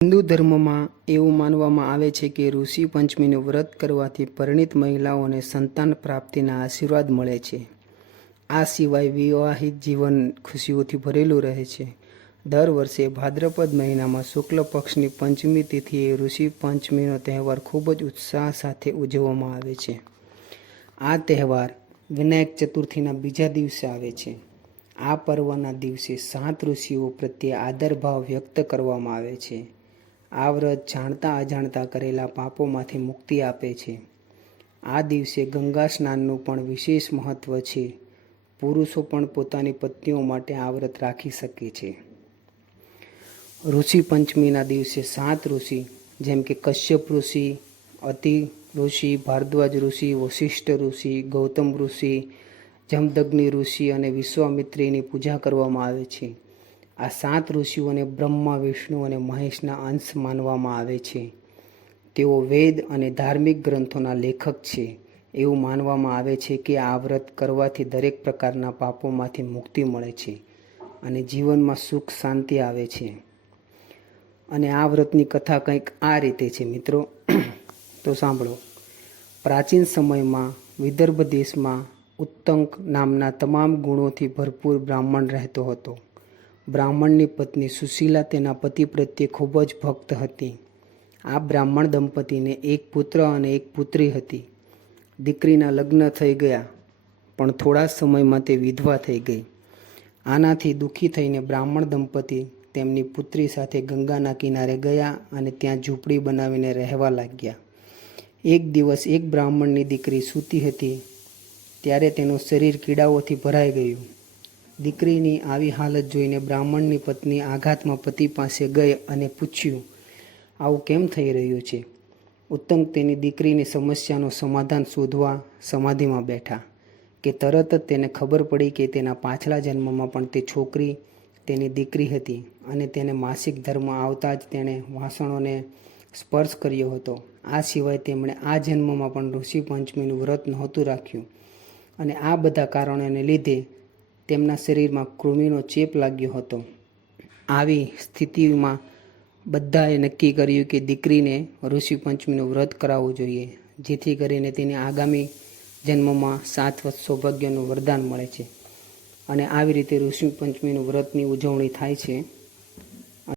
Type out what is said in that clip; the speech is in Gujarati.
હિન્દુ ધર્મમાં એવું માનવામાં આવે છે કે ઋષિ પંચમીનું વ્રત કરવાથી પરિણીત મહિલાઓને સંતાન પ્રાપ્તિના આશીર્વાદ મળે છે. આ સિવાય વિવાહિત જીવન ખુશીઓથી ભરેલું રહે છે. દર વર્ષે ભાદ્રપદ મહિનામાં શુક્લ પક્ષની પંચમી તિથિએ ઋષિ પંચમીનો તહેવાર ખૂબ જ ઉત્સાહ સાથે ઉજવવામાં આવે છે. આ તહેવાર વિનાયક ચતુર્થીના બીજા દિવસે આવે છે. આ પર્વના દિવસે 7 ઋષિઓ પ્રત્યે આદરભાવ વ્યક્ત કરવામાં આવે છે. આ વ્રત જાણતા અજાણતા કરેલા પાપોમાંથી મુક્તિ આપે છે. આ દિવસે ગંગા સ્નાનનું પણ વિશેષ મહત્વ છે. પુરુષો પણ પોતાની પત્નીઓ માટે આ વ્રત રાખી શકે છે. ઋષિ પંચમીના દિવસે 7 ઋષિ જેમ કે કશ્યપ ઋષિ, અતિ ઋષિ, ભારદ્વાજ ઋષિ, વશિષ્ઠ ઋષિ, ગૌતમ ઋષિ, જમદગ્નિ ઋષિ અને વિશ્વામિત્રીની પૂજા કરવામાં આવે છે. આ 7 ઋષિઓને બ્રહ્મા, વિષ્ણુ અને મહેશના અંશ માનવામાં આવે છે. તેઓ વેદ અને ધાર્મિક ગ્રંથોના લેખક છે. એવું માનવામાં આવે છે કે આ વ્રત કરવાથી દરેક પ્રકારના પાપોમાંથી મુક્તિ મળે છે અને જીવનમાં સુખ શાંતિ આવે છે. અને આ વ્રતની કથા કંઈક આ રીતે છે મિત્રો. તો સાંભળો. પ્રાચીન સમયમાં વિદર્ભ દેશમાં ઉત્તંક નામના તમામ ગુણોથી ભરપૂર બ્રાહ્મણ રહેતો હતો. બ્રાહ્મણની પત્ની સુશીલા તેના પતિ પ્રત્યે ખૂબ જ ભક્ત હતી. આ બ્રાહ્મણ દંપતીને એક પુત્ર અને એક પુત્રી હતી. દીકરીના લગ્ન થઈ ગયા, પણ થોડા સમયમાં તે વિધવા થઈ ગઈ. આનાથી દુઃખી થઈને બ્રાહ્મણ દંપતી તેમની પુત્રી સાથે ગંગાના કિનારે ગયા અને ત્યાં ઝૂંપડી બનાવીને રહેવા લાગ્યા. એક દિવસ એક બ્રાહ્મણની દીકરી સૂતી હતી ત્યારે તેનું શરીર કીડાઓથી ભરાઈ ગયું. દીકરીની આવી હાલત જોઈને બ્રાહ્મણની પત્ની આઘાતમાં પતિ પાસે ગઈ અને પૂછ્યું, આવું કેમ થઈ રહ્યું છે? ઉત્તંક તેની દીકરીની સમસ્યાનું સમાધાન શોધવા સમાધિમાં બેઠા કે તરત જ તેને ખબર પડી કે તેના પાછલા જન્મમાં પણ તે છોકરી તેની દીકરી હતી અને તેને માસિક ધર્મ આવતા જ તેણે વાસણોને સ્પર્શ કર્યો હતો. આ સિવાય તેમણે આ જન્મમાં પણ ઋષિ પંચમીનું વ્રત નહોતું રાખ્યું અને આ બધા કારણોને લીધે તેમના શરીરમાં કૃમિનો ચેપ લાગ્યો હતો. આવી સ્થિતિમાં બધાએ નક્કી કર્યું કે દીકરીને ઋષિ પંચમીનું વ્રત કરાવવું જોઈએ, જેથી કરીને તેને આગામી જન્મમાં 7 વર્ષ સૌભાગ્યનું વરદાન મળે છે. અને આવી રીતે ઋષિ પંચમીનું વ્રતની ઉજવણી થાય છે.